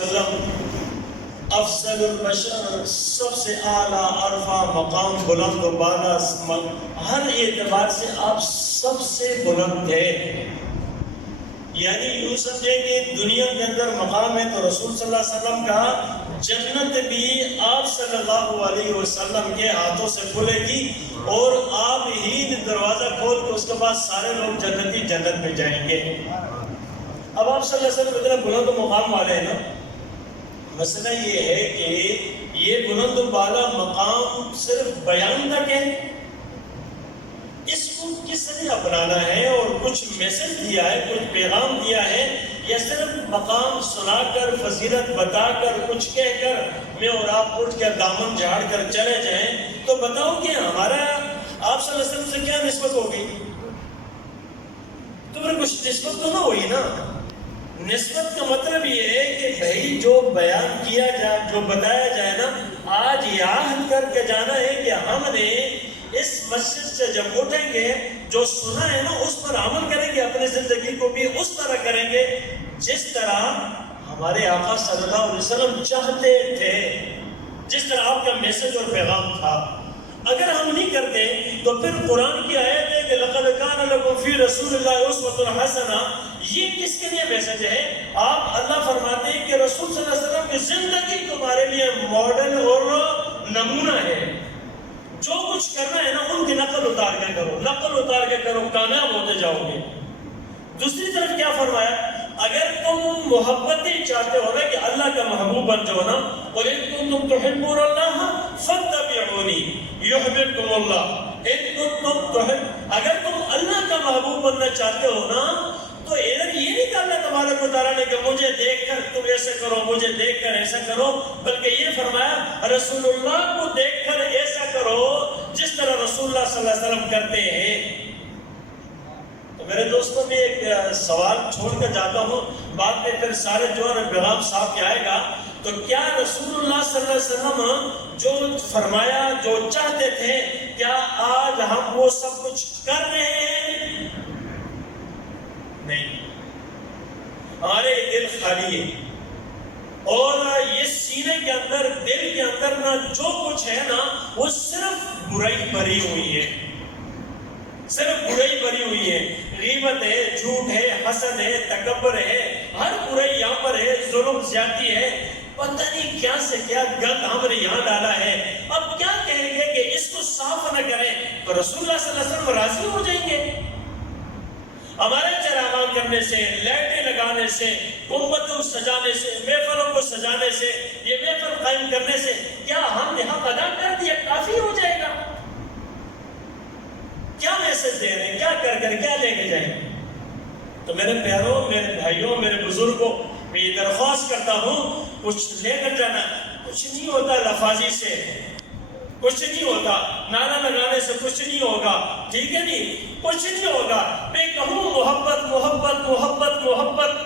وسلم افضل البشر، سب سے اعلیٰ عرفہ مقام، بلند و بالا، ہر اعتبار سے آپ سب سے بلند تھے. یعنی یوں سمجھے کہ دنیا کے اندر مقام ہے تو رسول صلی اللہ علیہ وسلم کا جنت بھی آپ صلی اللہ علیہ وسلم کے ہاتھوں سے کھلے گی اور آپ ہی دروازہ کھول کے اس کے بعد سارے لوگ جنتی جنت میں جائیں گے. اب آپ صلی اللہ علیہ وسلم اتنا بلند و مقام والے ہیں نا. مسئلہ یہ ہے کہ یہ بلند و بالا مقام صرف بیان تک ہے، اس کو کس طرح اپنانا ہے اور کچھ میسج دیا ہے، کچھ پیغام دیا ہے، یا صرف مقام سنا کر فضیلت بتا کر کچھ کہہ کر میں اور آپ اٹھ کر دامن جھاڑ کر چلے جائیں؟ تو بتاؤ کہ ہمارا آپ صلی اللہ علیہ وسلم سے کیا نسبت ہو گئی؟ تو پھر کچھ نسبت تو نہ ہوئی نا. نسبت کا مطلب یہ ہے کہ بھائی جو بیان کیا جائے، جو بتایا جائے نا، آج یاد کر کے جانا ہے کہ ہم نے اس مسجد سے جب اٹھیں گے جو سنا ہے نا اس پر عمل کریں گے، اپنی زندگی کو بھی اس طرح کریں گے جس طرح ہمارے آقا صلی اللہ علیہ وسلم چاہتے تھے، جس طرح آپ کا میسج اور پیغام تھا. اگر ہم نہیں کرتے تو پھر قرآن کی آیت ہے کہ لَقَدْ كَانَ لَكُمْ فِي رَسُولِ اللَّهِ أُسْوَةٌ حَسَنَةٌ، یہ کس کے لیے میسج ہے؟ آپ اللہ فرماتے ہیں کہ رسول صلی اللہ علیہ وسلم کی زندگی تمہارے لیے ماڈل اور نمونہ ہے. جو کچھ کرنا ہے نا ان کی نقل اتار کے کرو، نقل اتار کے کرو، کامیاب ہوتے جاؤ گے. دوسری طرف کیا فرمایا؟ اگر تم محبتیں چاہتے ہو نا کہ اللہ کا محبوب بن جاؤ نا، وَإِن كُنتُمْ تُحِبُّونَ اللَّهَ فَاتَّبِعُونِي يُحْبِبْكُمُ اللَّهُ. اگر تم اللہ کا محبوب بننا چاہتے ہو نا تو ادھر یہ نہیں کہ اللہ تبارک و تعالیٰ نے کہ مجھے دیکھ کر تم ایسے کرو، مجھے دیکھ کر ایسا کرو، بلکہ یہ فرمایا رسول اللہ کو دیکھ کر ایسا کرو جس طرح رسول اللہ صلی اللہ علیہ وسلم کرتے ہیں. تو میرے دوستوں میں ایک سوال چھوڑ کر جاتا ہوں، بعد میں پھر سارے جو ہے پیغام صاحب کے آئے گا. تو کیا رسول اللہ صلی اللہ علیہ وسلم جو فرمایا، جو چاہتے تھے، کیا آج ہم وہ سب کچھ کر رہے ہیں؟ نہیں. ہمارے دل خالی ہے اور یہ سینے کے اندر، دل کے اندر نا جو کچھ ہے نا وہ صرف برائی بھری ہوئی ہے، صرف برائی بھری ہوئی ہے. غیبت ہے، جھوٹ ہے، حسد ہے، تکبر ہے، ہر برائی یہاں پر ہے، ظلم زیادتی ہے، پتہ نہیں کیا سے کیا گند ہم نے یہاں ڈالا ہے. اب کیا کہیں گے کہ اس کو صاف نہ کریں تو رسول اللہ صلی اللہ علیہ وسلم راضی ہو جائیں گے؟ ہمارے چراغاں کرنے سے، لائٹیں لگانے سے، گنبدوں سجانے سے، محفلوں کو سجانے سے، یہ محفل قائم کرنے سے کیا ہم نے حق ادا کر دیا کافی ہو جائے گا؟ کیا میسج دے رہے ہیں؟ کیا کر کیا لے کے جائیں؟ تو میرے پیاروں، میرے بھائیوں، میرے بزرگوں، میں یہ درخواست کرتا ہوں کچھ لے کر جانا. کچھ نہیں ہوتا لفاظی سے، کچھ نہیں ہوتا نعرہ لگانے سے، کچھ نہیں ہوگا، ٹھیک ہے نہیں؟ کچھ نہیں ہوگا. میں کہوں محبت محبت محبت محبت،